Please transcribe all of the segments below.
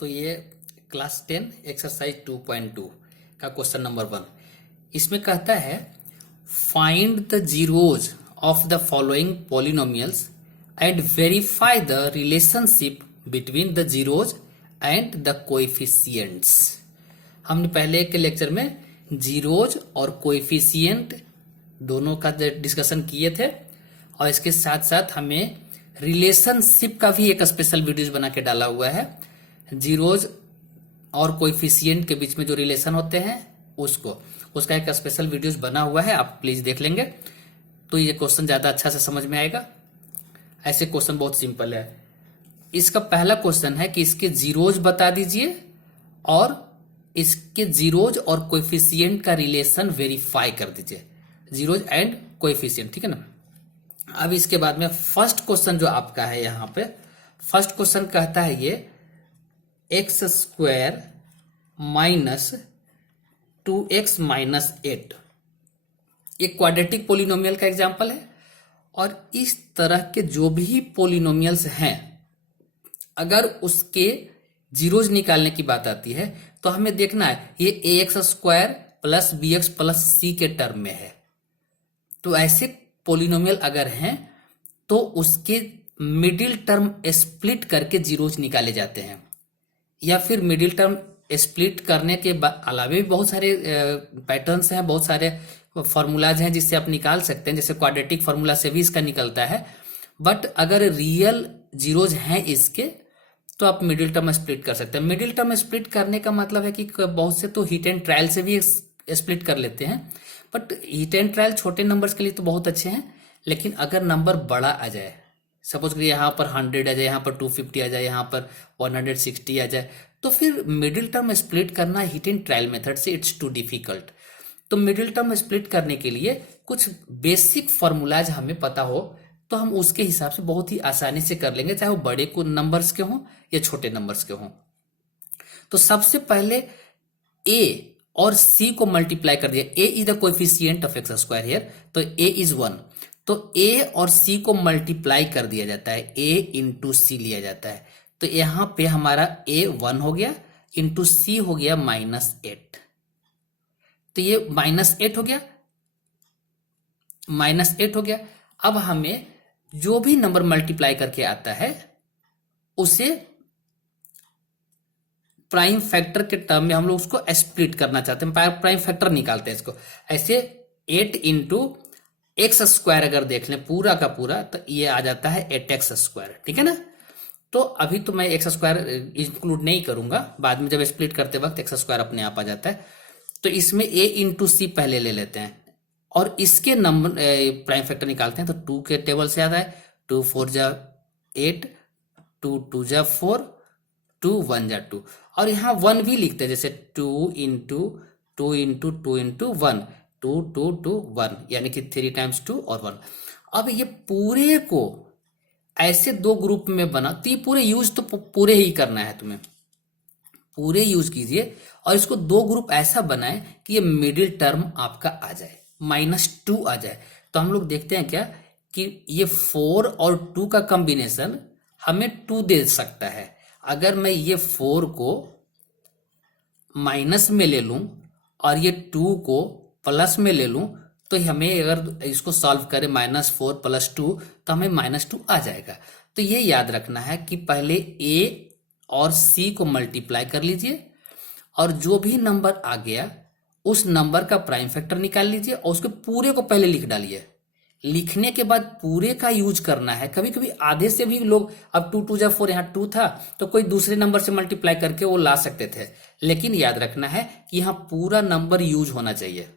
तो ये class 10 exercise 2.2 का क्वेश्चन नंबर 1 इसमें कहता है find the zeros of the following polynomials and verify the relationship between the zeros and the coefficients. हमने पहले के लेक्चर में जीरोज और कोएफिशिएंट दोनों का डिस्कशन किए थे और इसके साथ साथ हमें रिलेशनशिप का भी एक स्पेशल वीडियोज बना के डाला हुआ है। जीरोज और कोएफिशिएंट के बीच में जो रिलेशन होते हैं उसका एक स्पेशल वीडियोज बना हुआ है, आप प्लीज देख लेंगे तो ये क्वेश्चन ज्यादा अच्छा से समझ में आएगा। ऐसे क्वेश्चन बहुत सिंपल है। इसका पहला क्वेश्चन है कि इसके जीरोज बता दीजिए और इसके जीरोज और कोएफिशिएंट का रिलेशन वेरीफाई कर दीजिए, जीरोज एंड कोएफिशिएंट, ठीक है ना। अब इसके बाद में फर्स्ट क्वेश्चन जो आपका है, यहाँ पे फर्स्ट क्वेश्चन कहता है ये x square minus 2x minus 8 एक क्वाड्रेटिक पोलिनोमियल का एग्जांपल है। और इस तरह के जो भी पोलिनोमियल्स हैं, अगर उसके जीरोज निकालने की बात आती है तो हमें देखना है ये ax square plus bx plus c के टर्म में है। तो ऐसे पोलिनोमियल अगर हैं तो उसके मिडिल टर्म स्प्लिट करके जीरोज निकाले जाते हैं, या फिर मिडिल टर्म स्प्लिट करने के अलावा भी बहुत सारे पैटर्न्स हैं, बहुत सारे फॉर्मूलाज हैं जिससे आप निकाल सकते हैं, जैसे क्वाड्रेटिक फार्मूला से भी इसका निकलता है। बट अगर रियल जीरोज हैं इसके तो आप मिडिल टर्म स्प्लिट कर सकते हैं। मिडिल टर्म स्प्लिट करने का मतलब है कि बहुत से तो हिट एंड ट्रायल से भी स्प्लिट कर लेते हैं, बट हिट एंड ट्रायल छोटे नंबर्स के लिए तो बहुत अच्छे हैं। लेकिन अगर नंबर बड़ा आ जाए, सपोज करिए यहाँ पर 100 आ जाए, यहाँ पर 250 आ जाए, यहाँ पर 160 आ जाए, तो फिर मिडिल टर्म स्प्लिट करना हिट एंड ट्रायल मेथड से इट्स टू डिफिकल्ट। तो मिडिल टर्म स्प्लिट करने के लिए कुछ बेसिक फॉर्मूलाज हमें पता हो तो हम उसके हिसाब से बहुत ही आसानी से कर लेंगे, चाहे वो बड़े को नंबर्स के हों या छोटे नंबर्स के हों। तो सबसे पहले a और c को मल्टीप्लाई कर दिया। a is the coefficient of x square here, तो a इज 1, तो a और c को मल्टीप्लाई कर दिया जाता है, a इंटू सी लिया जाता है। तो यहां पे हमारा a 1 हो गया, इंटू सी हो गया -8। तो ये -8 हो गया, -8 हो गया। अब हमें जो भी नंबर मल्टीप्लाई करके आता है उसे प्राइम फैक्टर के टर्म में हम लोग उसको स्प्लिट करना चाहते हैं, प्राइम फैक्टर निकालते हैं इसको। ऐसे 8 इंटू एक्स स्क्वायर अगर देख लें पूरा का पूरा तो ये आ जाता है 8x स्क्वायर, ठीक है ना। तो अभी तो मैं एक्स स्क्वायर इंक्लूड नहीं करूंगा, बाद में जब स्प्लिट करते वक्त एक्स स्क्वायर अपने आप आ जाता है। तो इसमें a इंटू सी पहले ले लेते हैं और इसके नंबर प्राइम फैक्टर निकालते हैं। तो 2 के टेबल से आता है 2 4 जा 8, 2 2 जा 4, 2 1 जा 2, और यहाँ 1 भी लिखते हैं, जैसे 2 इंटू 2 इंटू 2 इंटू 1, 2 2 2 1, यानी कि 3 टाइम्स 2 और 1। अब ये पूरे को ऐसे दो ग्रुप में बना, तो ये पूरे यूज तो पूरे ही करना है तुम्हें, पूरे यूज कीजिए और इसको दो ग्रुप ऐसा बनाए कि ये मिडिल टर्म आपका आ जाए, -2 आ जाए। तो हम लोग देखते हैं क्या कि ये 4 और 2 का कॉम्बिनेशन हमें 2 दे सकता है। अगर मैं ये 4 को माइनस में ले लूं और ये 2 को प्लस में ले लूं तो हमें अगर इसको सॉल्व करें -4 + 2 तो हमें -2 आ जाएगा। तो ये याद रखना है कि पहले a और c को मल्टीप्लाई कर लीजिए और जो भी नंबर आ गया उस नंबर का प्राइम फैक्टर निकाल लीजिए और उसके पूरे को पहले लिख डालिए। लिखने के बाद पूरे का यूज करना है। कभी कभी आधे से भी लोग, अब 2 2 जा 4, यहाँ 2 था तो कोई दूसरे नंबर से मल्टीप्लाई करके वो ला सकते थे, लेकिन याद रखना है कि यहाँ पूरा नंबर यूज होना चाहिए।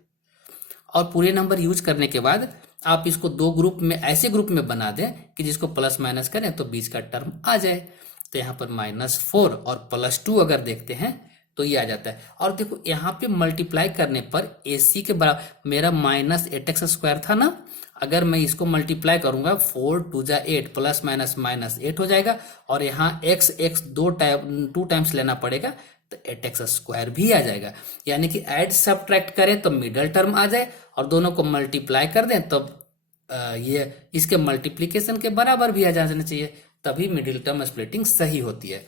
और पूरे नंबर यूज करने के बाद आप इसको दो ग्रुप में, ऐसे ग्रुप में बना दें कि जिसको प्लस माइनस करें तो बीच का टर्म आ जाए। तो यहाँ पर -4 और +2 अगर देखते हैं तो ये आ जाता है। और देखो यहाँ पे मल्टीप्लाई करने पर AC के बराबर मेरा -8x स्क्वायर था ना, अगर मैं इसको मल्टीप्लाई करूंगा 4 2 जा 8 प्लस माइनस -8 हो जाएगा, और यहाँ x 2 टाइम्स लेना पड़ेगा तो 8x स्क्वायर भी आ जाएगा। यानी कि ऐड सब्ट्रैक्ट करें तो मिडल टर्म आ जाए और दोनों को मल्टीप्लाई कर दें तब ये इसके मल्टीप्लीकेशन के बराबर भी आ जाना चाहिए, तभी मिडिल टर्म स्प्लिटिंग सही होती है।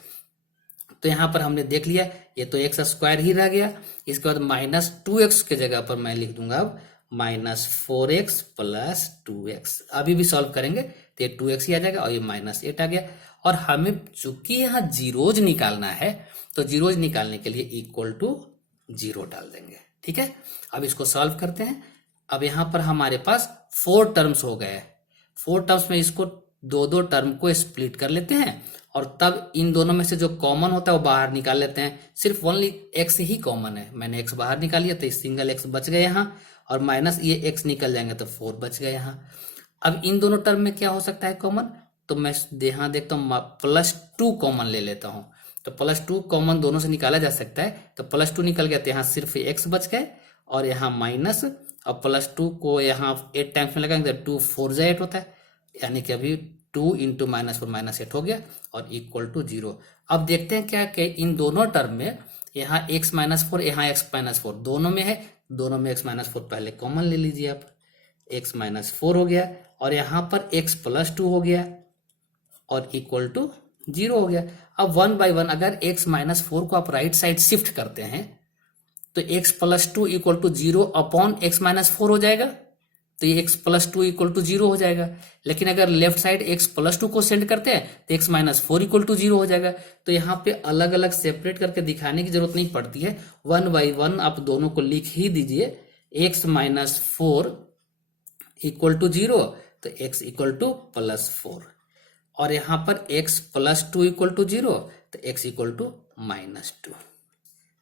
तो यहाँ पर हमने देख लिया ये तो एक्स स्क्वायर ही रह गया। इसके बाद माइनस 2x के जगह पर मैं लिख दूंगा अब माइनस 4x प्लस 2x। अभी भी सॉल्व करेंगे तो ये 2x ही आ जाएगा और ये माइनस 8 आ गया। और हमें चूंकि यहाँ जीरोज निकालना है तो जीरोज निकालने के लिए इक्वल टू 0 डाल देंगे। ठीक है, अब इसको सॉल्व करते हैं। अब यहाँ पर हमारे पास 4 टर्म्स हो गए। 4 टर्म्स में इसको दो दो टर्म को स्प्लिट कर लेते हैं और तब इन दोनों में से जो कॉमन होता है वो बाहर निकाल लेते हैं। सिर्फ ओनली x ही कॉमन है, मैंने x बाहर निकाल लिया तो सिंगल x बच गया यहाँ, और माइनस ये x निकल जाएंगे तो 4 बच गया यहाँ। अब इन दोनों टर्म में क्या हो सकता है कॉमन, तो मैं यहाँ देखता हूँ +2 कॉमन ले लेता हूँ। तो +2 कॉमन दोनों से निकाला जा सकता है, तो +2 निकल गया तो यहाँ सिर्फ x बच गए और यहाँ माइनस, और +2 को यहाँ 8 टाइम्स में लगाएंगे तो 2 4 जा 8 होता है, यानी कि अभी 2 इंटू -4 -8 हो गया और इक्वल टू 0। अब देखते हैं क्या कि इन दोनों टर्म में यहाँ x -4 यहाँ x -4 दोनों में है, दोनों में x -4 पहले कॉमन ले लीजिए आप, x -4 हो गया और यहाँ पर x +2 हो गया और इक्वल टू 0 हो गया। अब 1 बाई 1 अगर x -4 को आप राइट साइड शिफ्ट करते हैं तो x +2 equal to 0 upon x -4 हो जाएगा, तो ये x +2 इक्वल टू 0 हो जाएगा। लेकिन अगर लेफ्ट साइड x +2 को सेंड करते हैं तो x -4 इक्वल टू 0 हो जाएगा। तो यहाँ पे अलग अलग सेपरेट करके दिखाने की जरूरत नहीं पड़ती है, 1 बाई 1 आप दोनों को लिख ही दीजिए। x -4 इक्वल टू 0 तो x इक्वल टू +4 और यहाँ पर x +2 इक्वल टू 0 तो x इक्वल टू -2।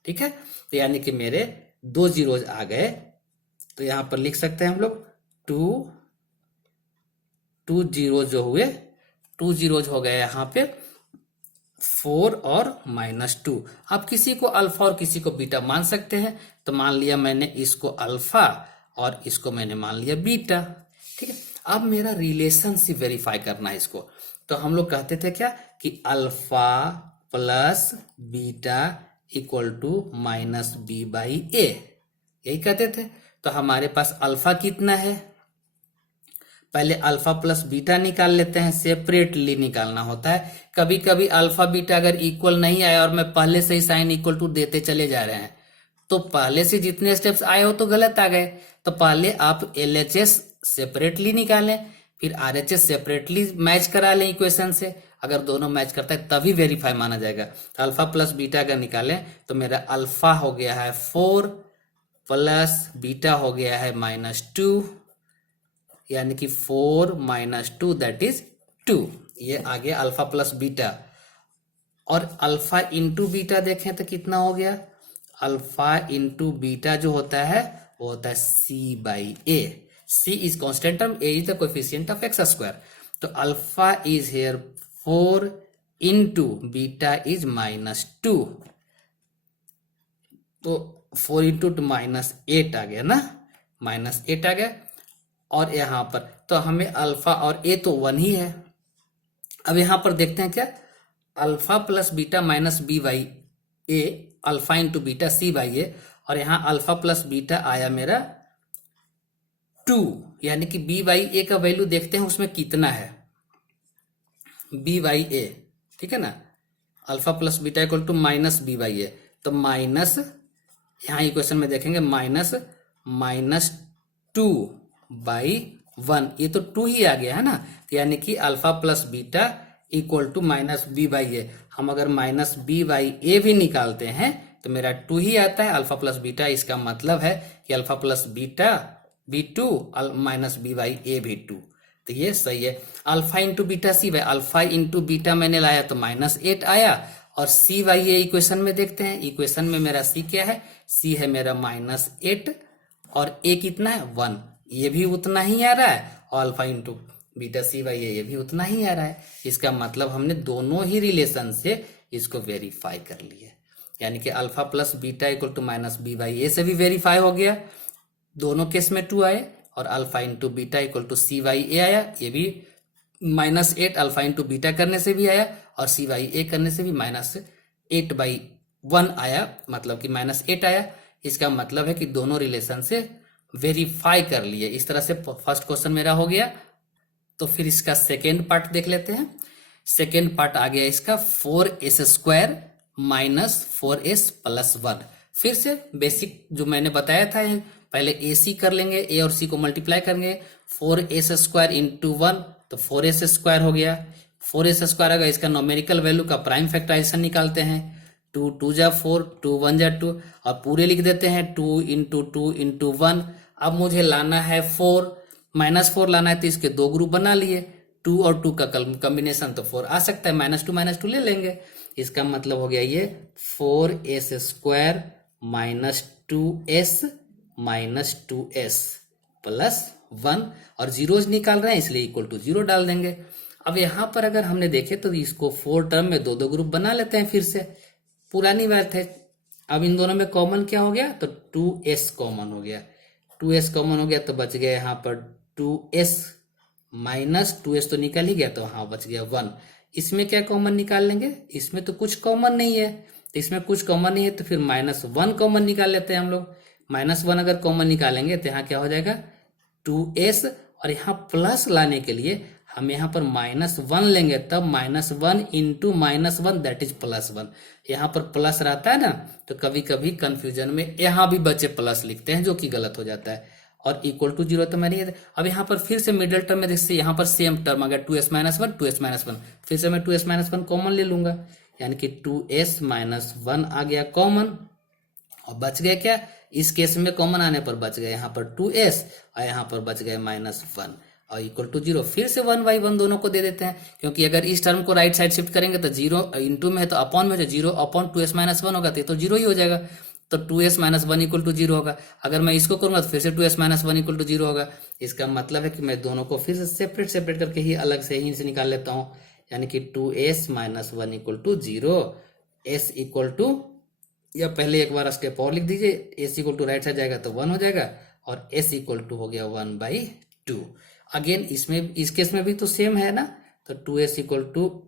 ठीक है, तो यानी कि मेरे 2 जीरोज आ गए। तो यहाँ पर लिख सकते हैं हम लोग 2 जीरो जो हुए, 2 जीरोज हो गए यहाँ पे 4 और -2। आप किसी को अल्फा और किसी को बीटा मान सकते हैं, तो मान लिया मैंने इसको अल्फा और इसको मैंने मान लिया बीटा। ठीक है, अब मेरा रिलेशनशिप वेरीफाई करना है इसको। तो हम लोग कहते थे क्या कि alpha plus beta equal to -b/a, यही कहते थे। तो हमारे पास अल्फा कितना है, पहले अल्फा प्लस बीटा निकाल लेते हैं, सेपरेटली निकालना होता है। कभी कभी अल्फा बीटा अगर इक्वल नहीं आया और मैं पहले से ही साइन इक्वल टू देते चले जा रहे हैं तो पहले से जितने स्टेप्स आए हो तो गलत आ गए। तो पहले आप LHS सेपरेटली निकालें, फिर RHS सेपरेटली मैच करा लें इक्वेशन से। अगर दोनों मैच करता है तभी वेरीफाई माना जाएगा। तो अल्फा प्लस बीटा अगर निकालें तो मेरा अल्फा हो गया है 4 प्लस बीटा हो गया है -2, यानी कि 4 - 2 दैट इज 2। ये आ गया अल्फा प्लस बीटा। और अल्फा इंटू बीटा देखें तो कितना हो गया, अल्फा इंटू बीटा जो होता है वो होता है c/a। c is constant term, a is the coefficient of x square. तो alpha is here 4 into beta is -2, तो 4 इंटू -8 आ गया ना, -8 आ गया। और यहाँ पर तो हमें अल्फा और a तो 1 ही है। अब यहाँ पर देखते हैं क्या, alpha plus beta minus b/a, alpha into beta c/a, और यहाँ अल्फा प्लस बीटा आया मेरा 2, यानी कि b/a का वैल्यू देखते हैं उसमें कितना है, b/a। ठीक है ना, alpha plus beta equal to -b/a, तो माइनस, यहाँ इक्वेशन में देखेंगे -2/1, ये तो 2 ही आ गया है ना। तो यानी कि alpha plus beta equal to -b/a। हम अगर -b/a भी निकालते हैं तो मेरा 2 ही आता है अल्फा प्लस बीटा। इसका मतलब है कि अल्फा प्लस बीटा भी 2 माइनस b/a भी 2, तो ये सही है। Alpha into beta c/a, alpha into beta मैंने लाया तो -8 आया, और c/a इक्वेशन में देखते हैं, इक्वेशन में मेरा c क्या है, c है मेरा -8 और a कितना है 1, ये भी उतना ही आ रहा है, और अल्फा इंटू बीटा c/a ये भी उतना ही आ रहा है। इसका मतलब हमने दोनों ही रिलेशन से इसको वेरीफाई कर लिया, यानी कि alpha plus beta equal to -b/a से भी वेरीफाई हो गया, दोनों केस में 2 आए, और alpha into beta equal to c/a आया, ये भी -8 अल्फा इंटू बीटा करने से भी आया, और c/a करने से भी -8/1 आया, मतलब कि -8 आया। इसका मतलब है कि दोनों रिलेशन से वेरीफाई कर लिए। इस तरह से फर्स्ट क्वेश्चन मेरा हो गया। तो फिर इसका सेकेंड पार्ट देख लेते हैं। सेकेंड पार्ट आ गया इसका 4s² -4s+1। फिर से बेसिक जो मैंने बताया था, पहले ए सी कर लेंगे, ए और सी को मल्टीप्लाई करेंगे, 4s² इंटू 1 तो 4s² हो गया। 4s² अगर इसका नॉमेरिकल वैल्यू का प्राइम फैक्टराइजेशन निकालते हैं, 2 2 जा 4, 2 1 जा 2 और पूरे लिख देते हैं 2 इंटू 2 इंटू 1। अब मुझे लाना है 4, -4 लाना है तो इसके दो ग्रुप बना लिए, 2 और 2 का कॉम्बिनेशन तो 4 आ सकता है, -2 ले लेंगे। इसका मतलब हो गया ये 4s² -2s -2s +1 और जीरोज निकाल रहे हैं इसलिए इक्वल टू 0 डाल देंगे। अब यहां पर अगर हमने देखे तो इसको 4 टर्म में दो दो ग्रुप बना लेते हैं, फिर से पुरानी बात है। अब इन दोनों में कॉमन क्या हो गया, तो 2s कॉमन हो गया, 2s कॉमन हो गया तो बच गया यहाँ पर 2s -2s तो निकल ही गया, तो हाँ बच गया 1। इसमें क्या कॉमन निकाल लेंगे, इसमें तो कुछ कॉमन नहीं है, तो इसमें कुछ कॉमन नहीं है तो फिर -1 कॉमन निकाल लेते हैं हम लोग। -1 अगर कॉमन निकालेंगे तो यहाँ क्या हो जाएगा 2s, और यहाँ प्लस लाने के लिए हम यहाँ पर -1 लेंगे, तब -1 इंटू -1 दैट इज +1। यहाँ पर प्लस रहता है ना, तो कभी कभी कंफ्यूजन में यहाँ भी बच्चे प्लस लिखते हैं जो कि गलत हो जाता है, और इक्वल टू 0 तो मैंने। अब यहाँ पर फिर से मिडिल टर्म में देखिए, यहाँ पर सेम टर्म अगर 2s -1 2s -1, फिर से मैं 2s -1 कॉमन ले लूंगा, यानी कि 2s -1 आ गया कॉमन, और बच गए क्या, इस केस में कॉमन आने पर बच गए यहाँ पर 2s और यहाँ पर बच गए -1 और इक्वल टू 0। फिर से 1/1 दोनों को दे देते हैं, क्योंकि अगर इस टर्म को राइट साइड शिफ्ट करेंगे तो 0 इंटू में है तो अपॉन में हो जाए, 0/2s -1 होगा तो 0 ही हो जाएगा, तो 2s -1 इक्वल टू 0 होगा। अगर मैं इसको करूंगा तो फिर से 2s -1 इक्वल टू 0 होगा। इसका मतलब है कि मैं दोनों को फिर से सेपरेट करके ही अलग से ही से निकाल लेता हूँ, यानी कि 2s -1 equal to 0, s equal to, या पहले एक बार स्टेप और लिख दीजिए, s equal to right side जाएगा तो 1 हो जाएगा, और s इक्वल टू हो गया 1/2। अगेन इसमें इस केस में भी तो सेम है ना, तो 2s इक्वल टू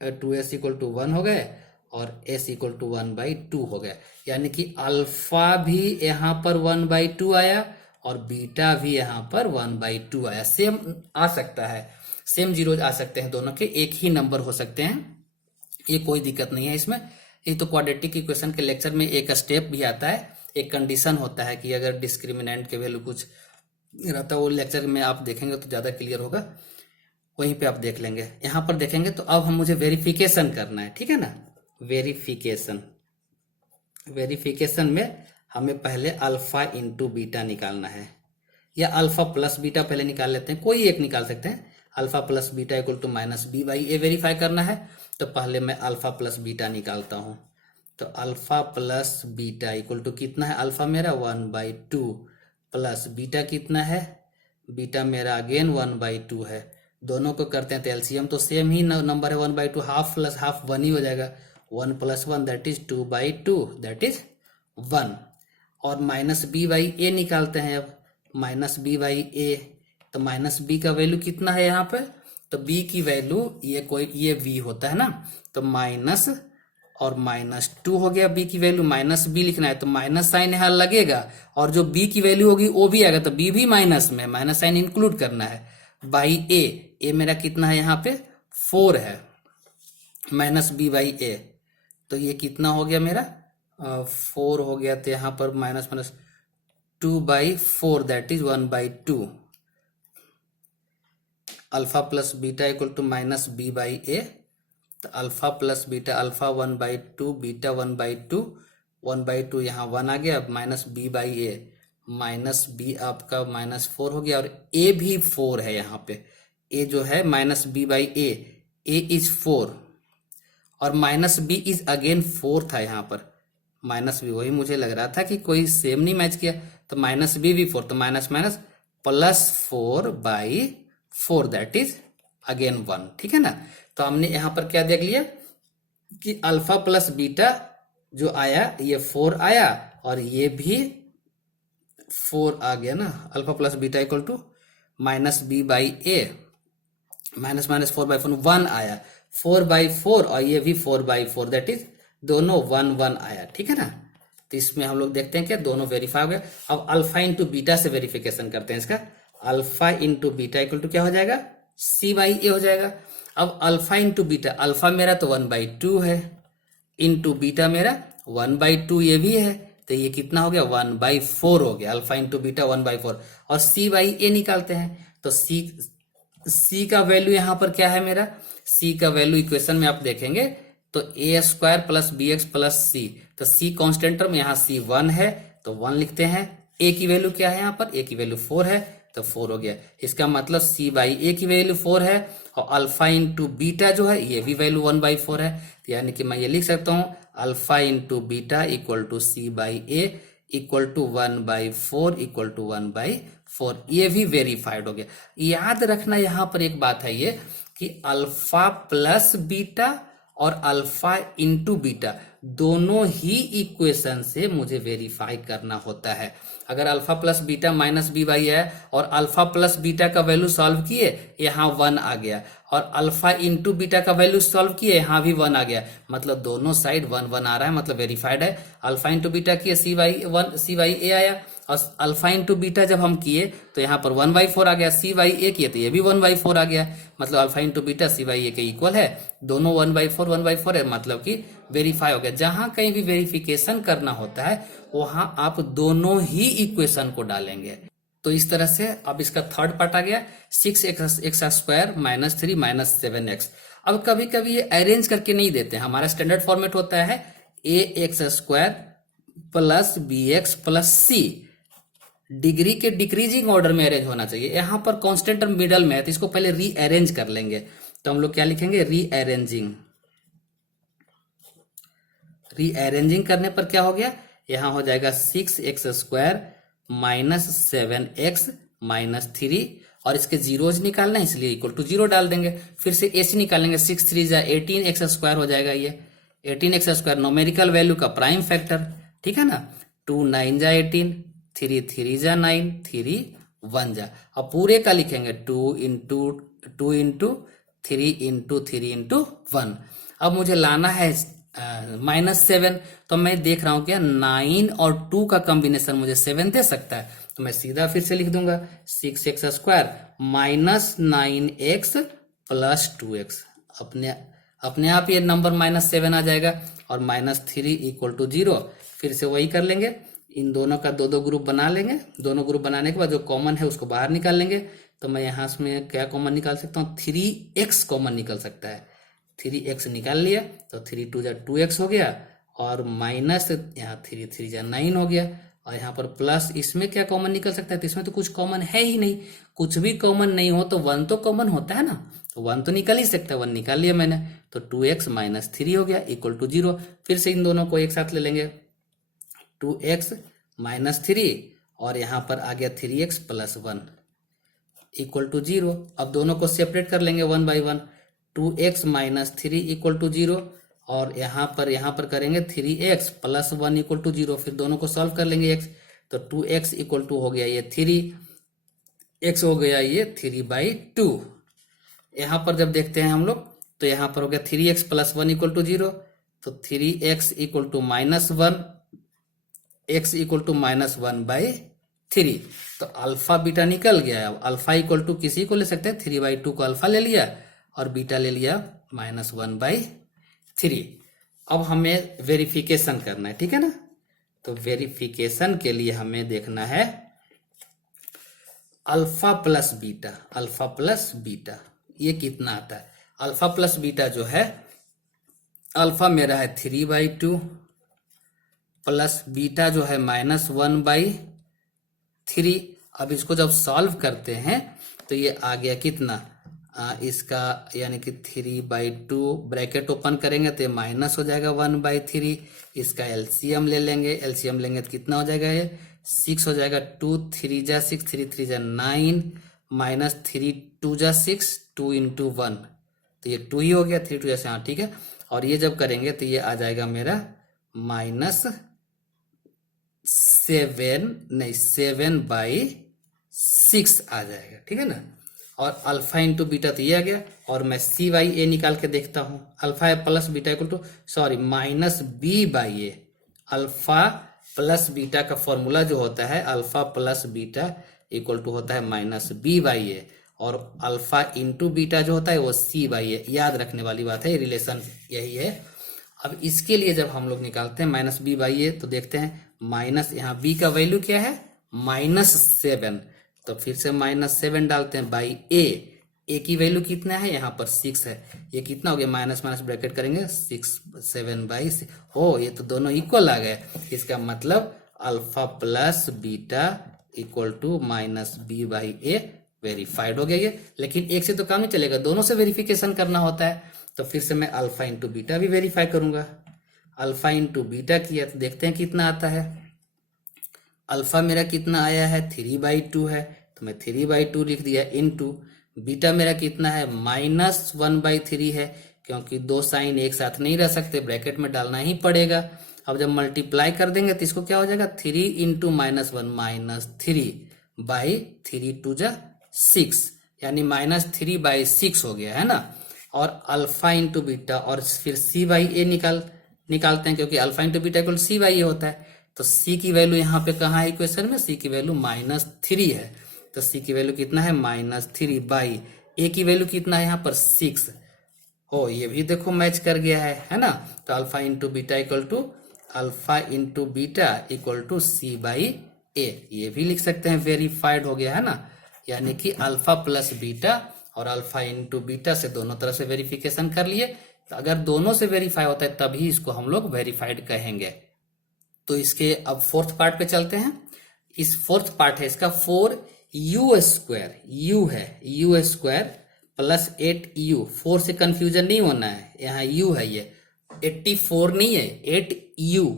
1 हो गए और s इक्वल टू 1/2 हो गया, यानी कि अल्फा भी यहाँ पर 1/2 आया और बीटा भी यहाँ पर 1/2 आया। सेम आ सकता है, सेम जीरोज आ सकते हैं, दोनों के एक ही नंबर हो सकते हैं, ये कोई दिक्कत नहीं है इसमें। ये तो क्वाड्रेटिक इक्वेशन के लेक्चर में एक स्टेप भी आता है, एक कंडीशन होता है कि अगर डिस्क्रिमिनेंट के वैल्यू कुछ रहता है, वो लेक्चर में आप देखेंगे तो ज़्यादा क्लियर होगा, वहीं पे आप देख लेंगे। यहाँ पर देखेंगे तो अब हम मुझे वेरिफिकेशन करना है, ठीक है ना। वेरिफिकेशन में हमें पहले अल्फा इंटू बीटा निकालना है, या अल्फा प्लस बीटा पहले निकाल लेते हैं, कोई एक निकाल सकते हैं। Alpha plus beta equal to -b/a verify करना है, तो पहले मैं अल्फा प्लस बीटा निकालता हूं। तो alpha plus beta equal to कितना है, अल्फा मेरा 1/2 प्लस बीटा कितना है, बीटा मेरा अगेन 1/2 है। दोनों को करते हैं तो एलसीएम तो सेम ही नंबर है 1/2, हाफ प्लस हाफ 1 ही हो जाएगा, 1 + 1 दैट इज 2/2 दैट इज 1। और -b/a निकालते हैं, अब -b/a, तो -b का वैल्यू कितना है यहाँ पे, तो b की वैल्यू ये v होता है ना, तो माइनस और -2 हो गया, b की वैल्यू -b लिखना है तो माइनस साइन यहाँ लगेगा, और जो b की वैल्यू होगी वो भी आएगा, तो b भी माइनस में, माइनस साइन इंक्लूड करना है, बाई a मेरा कितना है यहाँ पे 4 है, -b/a, तो ये कितना हो गया मेरा 4 हो गया, तो यहाँ पर minus 2/4 that is 1/2। Alpha plus beta equal to -b/a, तो alpha plus beta, alpha 1/2 beta 1/2, 1/2 यहाँ 1 आ गया, अब -b/a, -b आपका -4 हो गया, और a भी 4 है यहाँ पे, a जो है -b/a, a इज 4 और -b इज अगेन 4 था यहाँ पर, -b वही मुझे लग रहा था कि कोई सेम नहीं मैच किया, तो -b भी 4, तो minus minus +4/4 that is again 1, ठीक है ना। तो हमने यहाँ पर क्या देख लिया कि अल्फा प्लस बीटा जो आया ये 4 आया, और ये भी 4 आ गया ना, alpha plus beta equal to -b/a, minus 4/4 1 आया, 4/4 और ये भी 4/4 दैट इज दोनों 1 आया, ठीक है ना। तो इसमें हम लोग देखते हैं कि दोनों वेरीफाई हो गया। अब अल्फा इंटू बीटा से वेरिफिकेशन करते हैं इसका, alpha into beta equal to क्या हो जाएगा c/a हो जाएगा। अब अल्फा इंटू बीटा, अल्फा मेरा तो 1/2 है, इंटू बीटा मेरा 1/2 ये भी है, तो ये कितना हो गया 1/4 हो गया, अल्फा इंटू बीटा 1/4। और सी बाई ए निकालते हैं, तो सी का वैल्यू यहां पर क्या है मेरा, सी का वैल्यू इक्वेशन में आप देखेंगे तो A square plus B X plus C, तो सी कॉन्स्टेंट टर्म यहाँ सी 1 है तो 1 लिखते हैं। ए की वैल्यू क्या है यहाँ पर, ए की वैल्यू 4 है तो 4 हो गया। इसका मतलब सी बाई ए की वैल्यू 4 है और अल्फा इंटू बीटा जो है ये भी वैल्यू 1/4 है, तो यानी कि मैं ये लिख सकता हूं alpha into beta equal to C by A equal to 1/4 equal to 1/4। ये भी वेरीफाइड हो गया। याद रखना यहां पर एक बात है ये कि अल्फा प्लस बीटा और अल्फा इंटू बीटा दोनों ही इक्वेशन से मुझे वेरीफाई करना होता है। अगर alpha plus beta minus B by है और अल्फा प्लस बीटा का वैल्यू सॉल्व किए यहाँ 1 आ गया, और अल्फा इंटू बीटा का वैल्यू सॉल्व किए यहाँ भी 1 आ गया, मतलब दोनों साइड 1 1 आ रहा है, मतलब वेरीफाइड है। अल्फा इंटू बीटा किए सी बाई ए आया, और अल्फा इंटू बीटा जब हम किए तो यहाँ पर 1/4 आ गया, सी बाई ए किए तो ये भी 1/4 आ गया, मतलब alpha into beta C by A के इक्वल है, दोनों 1/4 है, मतलब कि वेरीफाई हो गया। जहां कहीं भी वेरिफिकेशन करना होता है वहां आप दोनों ही इक्वेशन को डालेंगे। तो इस तरह से अब इसका थर्ड पार्ट आ गया 6x² माइनस 3 माइनस 7x। अब कभी कभी ये अरेंज करके नहीं देते, हमारा स्टैंडर्ड फॉर्मेट होता है ax² plus bx plus c, degree के डिक्रीजिंग ऑर्डर में अरेंज होना चाहिए। यहां पर कांस्टेंट टर्म मिडल में है तो इसको पहले रीअरेंज कर लेंगे, तो हम लोग क्या लिखेंगे रीअरेंजिंग करने पर क्या हो गया, यहां हो जाएगा 6x² माइनस 7x माइनस 3, और इसके जीरोज निकालना है इसलिए इक्वल टू 0 डाल देंगे। फिर से AC निकालेंगे, 6 3 जा 18x² हो जाएगा, ये 18x² नोमेरिकल वैल्यू का प्राइम फैक्टर, ठीक है ना। 2 9 जा 18, 3 3 जा 9, 3 1 जा। अब पूरे का लिखेंगे 2 इंटू 3 इंटू 3 इंटू 1। अब मुझे लाना है -7, तो मैं देख रहा हूं क्या 9 और 2 का कॉम्बिनेशन मुझे 7 दे सकता है, तो मैं सीधा फिर से लिख दूंगा 6x² minus 9x plus 2x। अपने आप ये नंबर -7 आ जाएगा, और -3 इक्वल टू 0। फिर से वही कर लेंगे, इन दोनों का दो ग्रुप बना लेंगे, दोनों ग्रुप बनाने के बाद जो कॉमन है उसको बाहर निकाल लेंगे। तो मैं यहाँ में क्या कॉमन निकाल सकता हूँ, 3x कॉमन निकल सकता है, 3x निकाल लिया तो 3 2 जा 2x हो गया, और माइनस यहाँ 3 3 जा 9 हो गया, और यहाँ पर प्लस इसमें क्या कॉमन निकल सकता है, तो इसमें तो कुछ कॉमन है ही नहीं, कुछ भी कॉमन नहीं हो तो 1 तो कॉमन होता है ना, तो 1 तो निकल ही सकता है, 1 निकाल लिया मैंने, तो 2x माइनस 3 हो गया इक्वल टू 0। फिर से इन दोनों को एक साथ ले लेंगे, 2x माइनस 3 और यहाँ पर आ गया 3x प्लस 1 इक्वल टू 0। अब दोनों को सेपरेट कर लेंगे 1 by 1, 2x minus 3 equal to 0, और यहाँ पर करेंगे 3x प्लस 1 इक्वल टू 0। फिर दोनों को सॉल्व कर लेंगे x, तो 2x इक्वल टू हो गया ये 3x हो गया ये 3/2। यहाँ पर जब देखते हैं हम लोग तो यहाँ पर हो गया 3x प्लस 1 इक्वल टू 0, तो 3x equal to -1, x equal to -1/3। तो अल्फा बीटा निकल गया। अब अल्फा इक्वल टू किसी को ले सकते हैं, 3/2 को अल्फा ले लिया और बीटा ले लिया -1/3। अब हमें वेरिफिकेशन करना है, ठीक है ना। तो वेरिफिकेशन के लिए हमें देखना है अल्फा प्लस बीटा ये कितना आता है। अल्फा प्लस बीटा जो है, अल्फा मेरा है 3/2 प्लस बीटा जो है -1/3। अब इसको जब सॉल्व करते हैं तो ये आ गया कितना, इसका यानी कि 3/2 ब्रैकेट ओपन करेंगे तो ये माइनस हो जाएगा 1/3। इसका एलसीएम ले लेंगे, एलसीएम लेंगे तो कितना हो जाएगा, ये 6 हो जाएगा। 2 3 जा 6, 3 3 जा 9, माइनस 3 2 जा 6, 2 इंटू 1, तो ये 2 ही हो गया, 3 2 जैसे, हाँ ठीक है। और ये जब करेंगे तो ये आ जाएगा मेरा -7/6 आ जाएगा, ठीक है ना। और अल्फा इंटू बीटा तो ये आ गया, और मैं C/A निकाल के देखता हूं। Alpha plus beta equal to -B/A। Alpha plus beta का फॉर्मूला जो होता है, alpha plus beta equal to होता है -B/A, और अल्फा इंटू बीटा जो होता है वो C/A। याद रखने वाली बात है, रिलेशन यही है। अब इसके लिए जब हम लोग निकालते हैं माइनस बी बाई ए, तो देखते हैं माइनस, यहाँ बी का वैल्यू क्या है -7, तो फिर से -7 डालते हैं बाई ए की वैल्यू कितना है, यहाँ पर 6 है, ये कितना हो गया, माइनस माइनस ब्रैकेट करेंगे 7/6, हो ये तो दोनों इक्वल आ गए। इसका मतलब alpha plus beta equal to -b/a verified हो गया ये। लेकिन एक से तो काम नहीं चलेगा, दोनों से वेरिफिकेशन करना होता है, तो फिर से मैं अल्फा इंटू बीटा भी वेरीफाई करूंगा। अल्फा इंटू बीटा किया तो देखते हैं कितना आता है। अल्फा मेरा कितना आया है 3/2 है, तो मैं 3/2 लिख दिया, इंटू बीटा मेरा कितना है -1/3 है, क्योंकि दो साइन एक साथ नहीं रह सकते, ब्रैकेट में डालना ही पड़ेगा। अब जब मल्टीप्लाई कर देंगे तो इसको क्या हो जाएगा 3 इंटू -1 -3/3 2 जा 6, यानी -3/6 हो गया है ना। और अल्फा इंटू बीटा और फिर c/a निकालते हैं, क्योंकि alpha into beta equal c/a होता है। तो c की वैल्यू यहाँ पे कहाँ है इक्वेशन में, c की वैल्यू -3 है, तो c की वैल्यू कितना है -3/a की वैल्यू कितना है यहाँ पर 6 हो, ये भी देखो मैच कर गया है ना। तो alpha into beta equal to c/a, ये भी लिख सकते हैं, वेरीफाइड हो गया है ना। यानी कि अल्फा प्लस बीटा और अल्फा इंटू बीटा से दोनों तरफ से वेरिफिकेशन कर लिए, तो अगर दोनों से वेरीफाई होता है तभी इसको हम लोग वेरीफाइड कहेंगे। तो इसके अब फोर्थ पार्ट पे चलते हैं। इस फोर्थ पार्ट है इसका 4u² u है u² प्लस 8u, 4 से कंफ्यूजन नहीं होना है, यहाँ u है, ये 84 नहीं है 8u,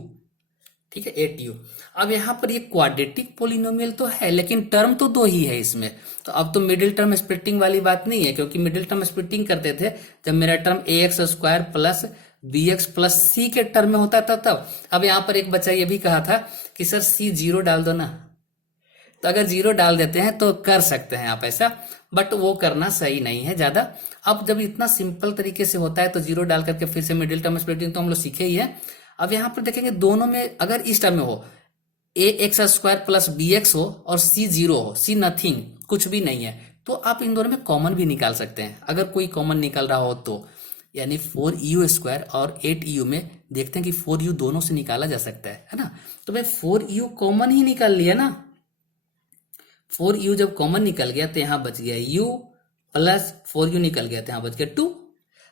ठीक है 8u। अब यहाँ पर ये क्वाड्रेटिक पोलिनोमियल तो है, लेकिन टर्म तो दो ही है इसमें, तो अब तो मिडिल टर्म स्प्लिटिंग वाली बात नहीं है, क्योंकि मिडिल टर्म स्प्लिटिंग करते थे जब मेरा term ax² plus bx plus c के टर्म में होता था तब। अब यहाँ पर एक बच्चा ये भी कहा था कि सर c 0 डाल दो ना, तो अगर 0 डाल देते हैं तो कर सकते हैं आप ऐसा, बट वो करना सही नहीं है ज्यादा। अब जब इतना सिंपल तरीके से होता है तो 0 डाल करके फिर से मिडिल टर्म स्प्लिटिंग तो हम लोग सीखे ही है। अब यहाँ पर देखेंगे दोनों में अगर इस टर्म में हो ax² प्लस bx हो और c 0 हो, c नथिंग कुछ भी नहीं है, तो आप इन दोनों में कॉमन भी निकाल सकते हैं अगर कोई कॉमन निकल रहा हो तो। यानी 4u² और 8u में देखते हैं कि 4u दोनों से निकाला जा सकता है ना। तो भाई 4u कॉमन ही निकाल लिया ना, 4u जब कॉमन निकल गया तो यहाँ बच गया u प्लस 4u निकल गया तो यहाँ बच गया 2,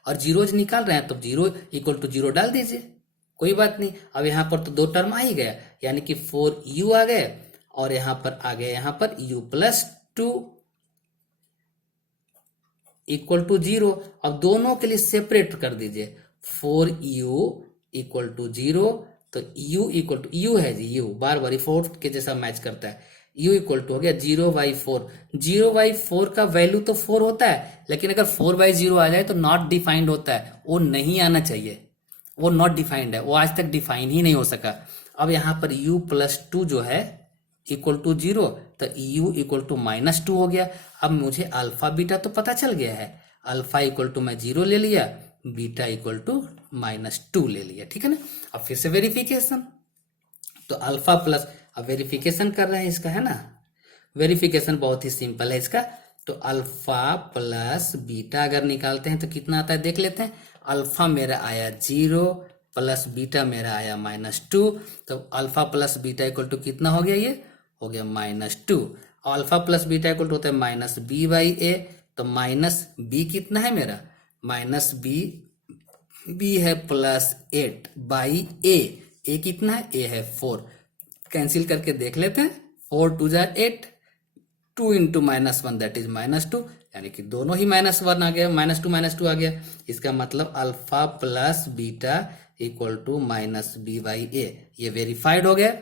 और जीरोज निकाल रहे हैं तो 0 इक्वल टू 0 डाल दीजिए, कोई बात नहीं। अब यहाँ पर तो दो टर्म आ ही गया, यानी कि 4u आ गए और यहाँ पर आ गया यहाँ पर u प्लस 2 इक्वल टू 0। अब दोनों के लिए सेपरेट कर दीजिए, 4u इक्वल टू 0, तो u इक्वल टू u है जी, u बार बार 4 के जैसा मैच करता है, u इक्वल टू हो गया 0/4। 0/4 का वैल्यू तो 4 होता है, लेकिन अगर 4/0 आ जाए तो नॉट डिफाइंड होता है, वो नहीं आना चाहिए, वो नॉट डिफाइंड है, वो आज तक डिफाइन ही नहीं हो सका। अब यहाँ पर u प्लस 2 जो है इक्वल टू 0, तो u इक्वल टू -2 हो गया। अब मुझे अल्फा बीटा तो पता चल गया है, अल्फा इक्वल टू मैं 0 ले लिया, बीटा इक्वल टू -2 ले लिया, ठीक है ना। अब फिर से वेरिफिकेशन, तो अल्फा प्लस, अब वेरिफिकेशन कर रहे हैं इसका है ना, वेरिफिकेशन बहुत ही सिंपल है इसका। तो अल्फा प्लस बीटा अगर निकालते हैं तो कितना आता है देख लेते हैं। अल्फा मेरा आया 0 प्लस बीटा मेरा आया -2, तो alpha plus beta equal to कितना हो गया, ये हो गया -2। Alpha plus beta equal to होता है -b/a, तो -b कितना है मेरा, -b है +8/a, a कितना है, a है 4, कैंसिल करके देख लेते हैं, 4 2 जा 8, 2 इंटू -1 दैट इज -2, यानी कि दोनों ही -1 आ गया, -2 आ गया। इसका मतलब alpha plus beta equal to -b/a, ये वेरीफाइड हो गया।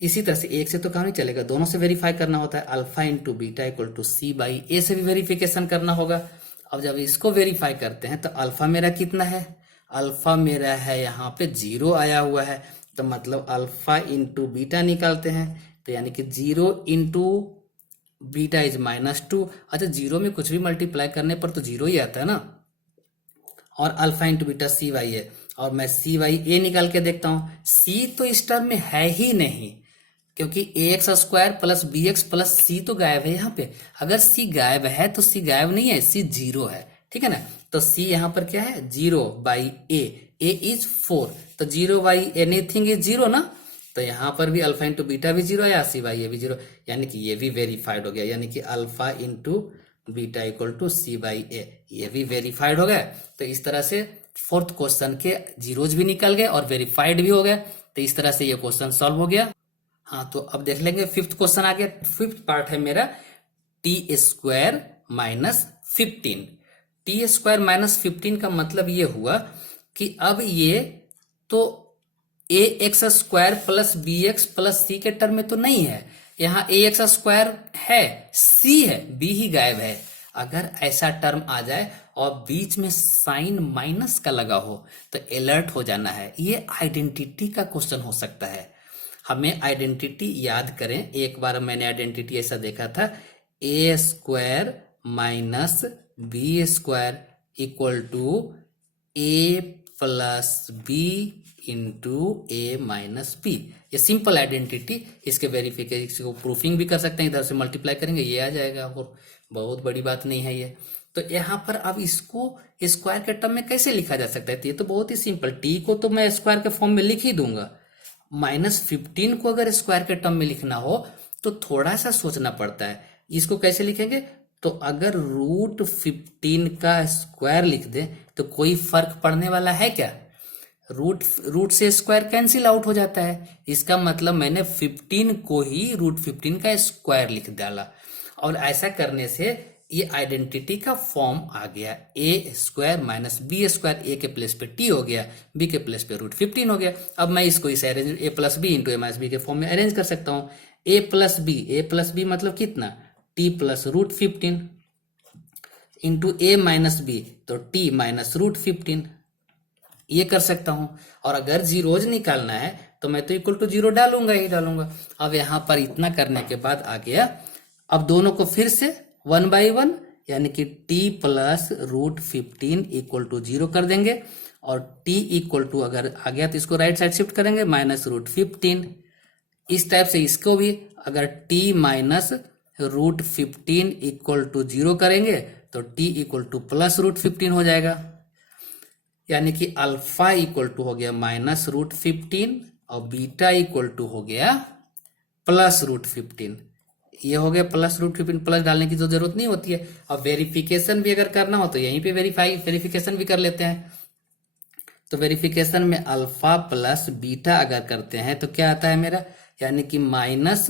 इसी तरह से एक से तो काम नहीं चलेगा, दोनों से वेरीफाई करना होता है, alpha into beta equal to c/a से भी वेरिफिकेशन करना होगा। अब जब इसको वेरीफाई करते हैं तो अल्फा मेरा कितना है, अल्फा मेरा है यहाँ पे 0 आया हुआ है, तो मतलब अल्फा इंटू बीटा निकालते हैं, तो यानी कि 0 इंटू बीटा इज -2। अच्छा 0 में कुछ भी मल्टीप्लाई करने पर तो 0 ही आता है ना। और अल्फा इंटू बीटा c/a, और मैं c/a निकाल के देखता हूं, c तो इस टर्म में है ही नहीं, क्योंकि ax² plus bx plus c तो गायब है यहाँ पे। अगर c गायब है तो c गायब नहीं है, c 0 है, ठीक है ना। तो c यहाँ पर क्या है 0/a, ए इज 4, तो 0 बाई एनीथिंग इज 0 ना, तो यहां पर भी अल्फा इंटू बीटा भी 0 है, सी बाई ए भी 0, यानी कि ये भी वेरीफाइड हो गया, यानी कि alpha into beta equal to C by A, ये भी वेरीफाइड हो गया। तो इस तरह से फोर्थ क्वेश्चन के जीरोज भी निकल गए और वेरीफाइड भी हो गए। तो इस तरह से ये क्वेश्चन सॉल्व हो गया। हाँ, तो अब देख लेंगे फिफ्थ क्वेश्चन आ गया। फिफ्थ पार्ट है मेरा T square minus 15। T square minus 15 का मतलब ये हुआ कि अब ये तो A X square plus B X plus C के टर्म में तो नहीं है, यहाँ ए एक्स स्क्वायर है, सी है, बी ही गायब है। अगर ऐसा टर्म आ जाए और बीच में साइन माइनस का लगा हो तो अलर्ट हो जाना है, ये आइडेंटिटी का क्वेश्चन हो सकता है। हमें आइडेंटिटी याद करें, एक बार मैंने आइडेंटिटी ऐसा देखा था, A square minus B square equal to A plus B into A minus B. ये सिंपल आइडेंटिटी, इसके वेरिफिकेशन को प्रूफिंग भी कर सकते हैं, इधर से मल्टीप्लाई करेंगे ये आ जाएगा, और बहुत बड़ी बात नहीं है ये। तो यहाँ पर अब इसको स्क्वायर के टर्म में कैसे लिखा जा सकता है, तो ये तो बहुत ही सिंपल, टी को तो मैं स्क्वायर के फॉर्म में लिख ही दूंगा, -15 को अगर स्क्वायर के टर्म में लिखना हो तो थोड़ा सा सोचना पड़ता है। इसको कैसे लिखेंगे, तो अगर √15 का स्क्वायर लिख दें तो कोई फर्क पड़ने वाला है क्या, रूट से स्क्वायर कैंसिल आउट हो जाता है, इसका मतलब मैंने 15 को ही √15 का स्क्वायर लिख डाला, और ऐसा करने से ये आइडेंटिटी का फॉर्म आ गया, ए स्क्वायर माइनस बी स्क्वायर, ए के प्लेस पे टी हो गया, बी के प्लेस पे √15 हो गया। अब मैं इसको इसे arrange A plus B into A minus B के फॉर्म में अरेंज कर सकता हूँ। ए प्लस बी मतलब कितना, T plus √15 into A minus B, तो टी माइनस √15, ये कर सकता हूं। और अगर जीरोज निकालना है तो मैं तो इक्वल टू 0 डालूंगा ही डालूंगा। अब यहां पर इतना करने के बाद आ गया, अब दोनों को फिर से 1 बाई 1 यानी कि t प्लस √15 इक्वल टू 0 कर देंगे, और t इक्वल टू अगर आ गया तो इसको राइट साइड शिफ्ट करेंगे माइनस √15। इस टाइप से इसको भी अगर t माइनस √15 इक्वल टू 0 करेंगे तो t इक्वल टू प्लस √15 हो जाएगा, यानी कि अल्फा इक्वल टू हो गया माइनस √15 और बीटा इक्वल टू हो गया प्लस √15। ये हो गया प्लस √15, प्लस डालने की तो जरूरत नहीं होती है। अब वेरिफिकेशन भी अगर करना हो तो यहीं पे वेरिफिकेशन भी कर लेते हैं। तो वेरिफिकेशन में अल्फा प्लस बीटा अगर करते हैं तो क्या आता है मेरा, यानी कि माइनस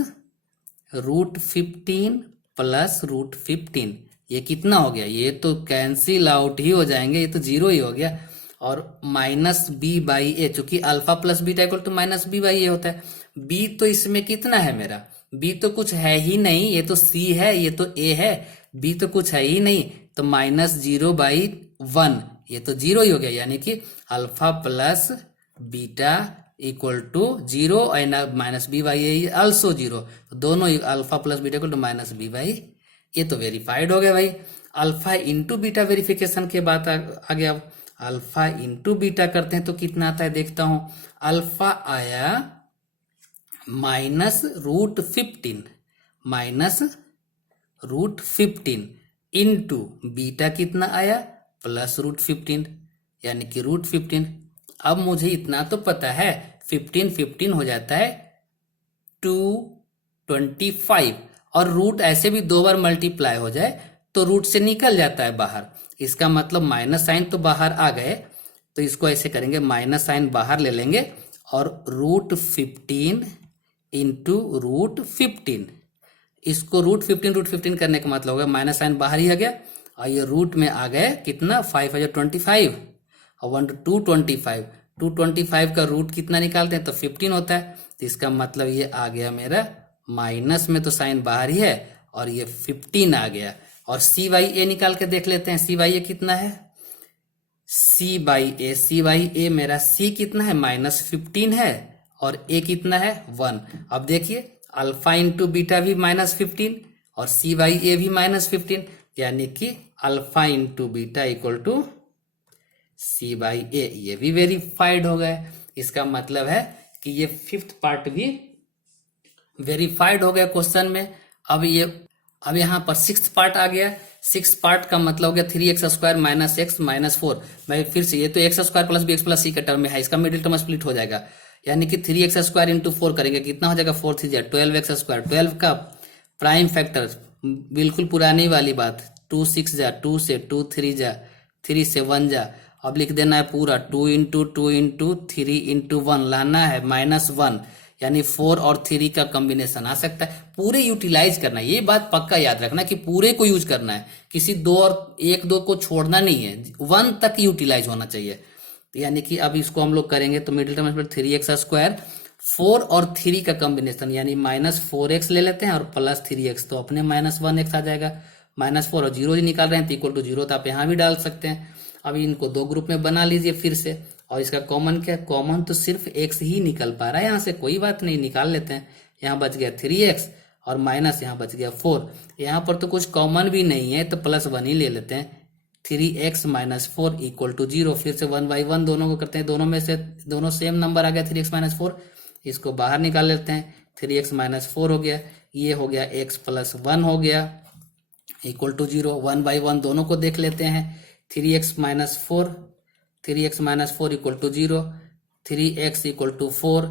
√15 प्लस √15, ये कितना हो गया, ये तो कैंसिल आउट ही हो जाएंगे, ये तो 0 ही हो गया। और माइनस बी बाई ए, चूंकि alpha plus beta equal to minus B by A होता है। बी तो इसमें कितना है मेरा, बी तो कुछ है ही नहीं, ये तो सी है, ये तो ए है, बी तो कुछ है ही नहीं, तो -0/1, ये तो 0 ही हो गया, यानी कि alpha plus beta equal to 0 and minus B by A also 0, दोनों alpha plus beta equal to minus B by, ये तो वेरीफाइड हो गया भाई। अल्फा इंटू बीटा वेरिफिकेशन के बाद आ गया, अल्फा इंटू बीटा करते हैं तो कितना आता है देखता हूं, अल्फा आया -√15 इंटू बीटा कितना आया प्लस √15, यानी कि √15। अब मुझे इतना तो पता है 15 हो जाता है 225, और रूट ऐसे भी 2 बार मल्टीप्लाई हो जाए तो रूट से निकल जाता है बाहर, इसका मतलब माइनस साइन तो बाहर आ गए, तो इसको ऐसे करेंगे माइनस साइन बाहर ले लेंगे, और √15 इंटू √15, इसको √15 करने का मतलब होगा माइनस साइन बाहर ही आ गया, और ये रूट में आ गए कितना 525 और 225 का रूट कितना निकालते हैं तो 15 होता है, तो इसका मतलब ये आ गया मेरा, माइनस में तो साइन बाहर ही है और ये 15 आ गया। और सी बाई ए निकाल के देख लेते हैं, सी बाई ए कितना है, सी बाई ए मेरा सी कितना है -15 है और ए कितना है 1। अब देखिए अल्फा इंटू बीटा भी -15 और सी बाई ए भी -15, यानी कि alpha into beta equal to C by A, ये भी वेरीफाइड हो गया। इसका मतलब है कि ये फिफ्थ पार्ट भी वेरीफाइड हो गया क्वेश्चन में। अब ये अब यहाँ पर सिक्स पार्ट आ गया। सिक्स पार्ट का मतलब हो गया 3x² माइनस एक्स माइनस 4। भाई फिर से ये तो x² plus B X plus C का टर्म में है, इसका मिडिल टर्म स्प्लिट हो जाएगा, यानी कि 3x² इंटू 4 करेंगे, कितना हो जाएगा 4 3 12x²। 12 का प्राइम फैक्टर बिल्कुल पुरानी वाली बात, 2 6 जा, 2 से 2 3 जा, 3 से 1 जा, अब लिख देना है पूरा 2 इंटू 2 इंटू 3 इंटू 1 लाना है -1, यानी 4 और 3 का कॉम्बिनेशन आ सकता है। पूरे यूटिलाइज करना है, ये बात पक्का याद रखना कि पूरे को यूज करना है, किसी दो और एक दो को छोड़ना नहीं है, 1 तक यूटिलाइज होना चाहिए। यानी कि अब इसको हम लोग करेंगे तो मिडिल टर्म में 3x², 4 और 3 का कॉम्बिनेशन यानी -4x ले लेते हैं और प्लस 3x, तो अपने -1x आ जाएगा। -4 और 0 ही निकाल रहे हैं तो इक्वल टू 0, तो आप यहाँ भी डाल सकते हैं। अब इनको दो ग्रुप में बना लीजिए फिर से, और इसका कॉमन क्या है, कॉमन तो सिर्फ x ही निकल पा रहा है यहाँ से, कोई बात नहीं, निकाल लेते हैं। यहाँ बच गया 3x और माइनस यहाँ बच गया 4, यहाँ पर तो कुछ कॉमन भी नहीं है तो +1 ही ले लेते हैं। 3x माइनस 4 इक्वल टू 0, फिर से 1/1 दोनों को करते हैं, दोनों में से दोनों सेम नंबर आ गया 3x माइनस 4, इसको बाहर निकाल लेते हैं। 3x माइनस 4 हो गया, ये हो गया x प्लस 1 हो गया इक्वल टू 0। 1/1 दोनों को देख लेते हैं। 3x minus 4 equal to 0, 3x equal to 4,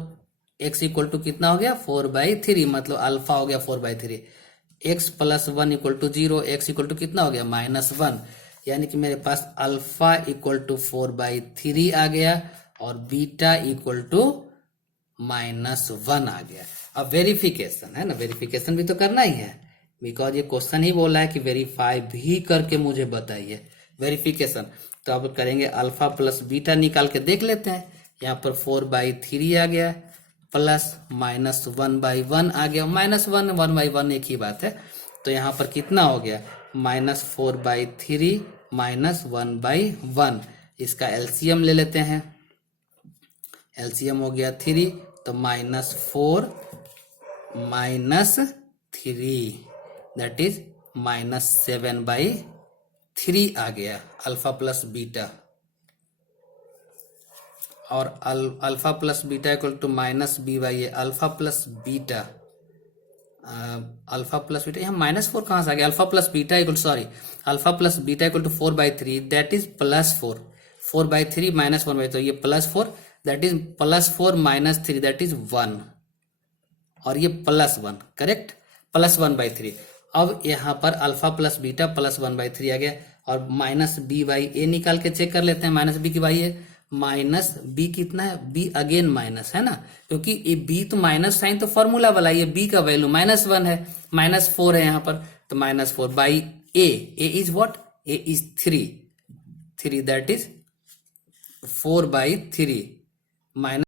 x equal to कितना हो गया 4/3, मतलब अल्फा हो गया 4/3। x plus 1 equal to 0, x equal to कितना हो गया -1, यानी कि मेरे पास अल्फा इक्वल टू 4/3 आ गया और बीटा इक्वल टू -1 आ गया। अब वेरिफिकेशन है ना, वेरिफिकेशन भी तो करना ही है, बिकॉज ये क्वेश्चन ही बोला है कि वेरीफाई भी करके मुझे बताइए वेरिफिकेशन। तो अब करेंगे अल्फा प्लस बीटा निकाल के देख लेते हैं। यहाँ पर 4/3 आ गया प्लस -1/1 आ गया, -1 1/1 एक ही बात है, तो यहाँ पर कितना हो गया -4/3 -1/1। इसका एलसीएम ले लेते हैं, एलसीएम हो गया 3, तो -4 -3 दैट इज -7/3 आ गया अल्फा प्लस बीटा। और alpha plus beta equal to -b/a, alpha plus beta यहाँ -4 कहाँ से आ गया, alpha plus beta equal to 4/3 that is +4, 4/3 -1/, तो ये +4 दैट इज +4 -3 दैट इज 1, और ये +1 करेक्ट, +1/3। अब यहाँ पर अल्फा प्लस बीटा +1/3 आ गया, और -b/a निकाल के चेक कर लेते हैं। -b/a -b कितना है, b अगेन माइनस है ना, क्योंकि ये b तो माइनस साइन तो फॉर्मूला वाला, ये b का वैल्यू -1 है, -4 है यहाँ पर, तो -4/a, a is what, a is 3 that is 4/3 minus